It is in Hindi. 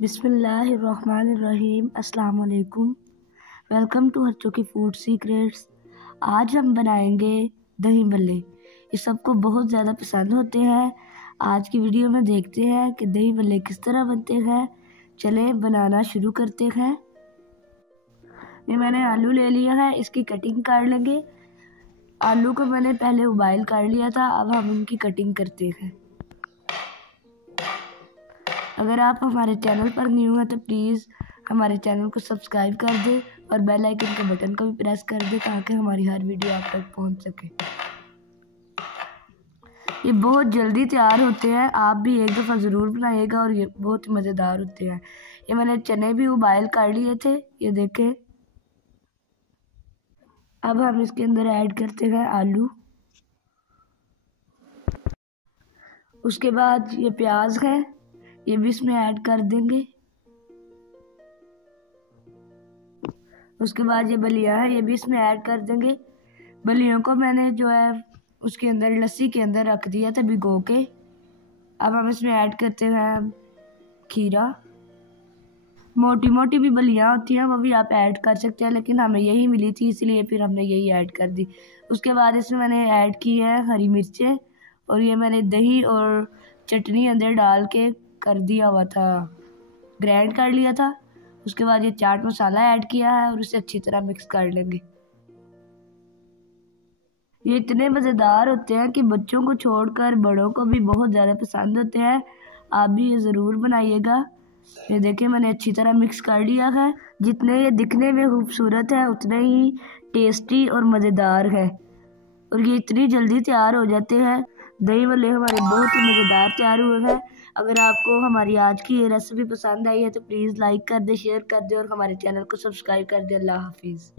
बिस्मिल्लाहिर्रहमानिर्रहीम। अस्सलाम वालेकुम। वेलकम टू हर्चो की फूड सीक्रेट्स। आज हम बनाएंगे दही भल्ले। ये सबको बहुत ज़्यादा पसंद होते हैं। आज की वीडियो में देखते हैं कि दही भल्ले किस तरह बनते हैं। चलें बनाना शुरू करते हैं। ये मैंने आलू ले लिया है, इसकी कटिंग कर लेंगे। आलू को मैंने पहले उबाइल कर लिया था, अब हम इनकी कटिंग करते हैं। अगर आप हमारे चैनल पर न्यू हैं तो प्लीज़ हमारे चैनल को सब्सक्राइब कर दें और बेल आइकन के बटन को भी प्रेस कर दें ताकि हमारी हर वीडियो आप तक पहुंच सके। ये बहुत जल्दी तैयार होते हैं, आप भी एक दफ़ा ज़रूर बनाइएगा और ये बहुत मज़ेदार होते हैं। ये मैंने चने भी उबाइल कर लिए थे, ये देखें। अब हम इसके अंदर ऐड करते हैं आलू। उसके बाद ये प्याज है, ये भी इसमें ऐड कर देंगे। उसके बाद ये बलिया है, ये भी इसमें ऐड कर देंगे। बलियों को मैंने जो है उसके अंदर लस्सी के अंदर रख दिया था भिगो के। अब हम इसमें ऐड करते हैं खीरा। मोटी मोटी भी बलियाँ होती हैं, वो भी आप ऐड कर सकते हैं, लेकिन हमें यही मिली थी इसलिए फिर हमने यही ऐड कर दी। उसके बाद इसमें मैंने ऐड की है हरी मिर्चें और ये मैंने दही और चटनी अंदर डाल के कर दिया हुआ था, ग्राइंड कर लिया था। उसके बाद ये चाट मसाला ऐड किया है और उसे अच्छी तरह मिक्स कर लेंगे। ये इतने मज़ेदार होते हैं कि बच्चों को छोड़कर बड़ों को भी बहुत ज़्यादा पसंद होते हैं। आप भी ये ज़रूर बनाइएगा। ये देखिए मैंने अच्छी तरह मिक्स कर लिया है। जितने ये दिखने में खूबसूरत है उतने ही टेस्टी और मज़ेदार है और ये इतनी जल्दी तैयार हो जाते हैं। दही भल्ले हमारे बहुत ही मज़ेदार तैयार हुए हैं। अगर आपको हमारी आज की ये रेसिपी पसंद आई है तो प्लीज़ लाइक कर दे, शेयर कर दे और हमारे चैनल को सब्सक्राइब कर दे। अल्लाह हाफिज़।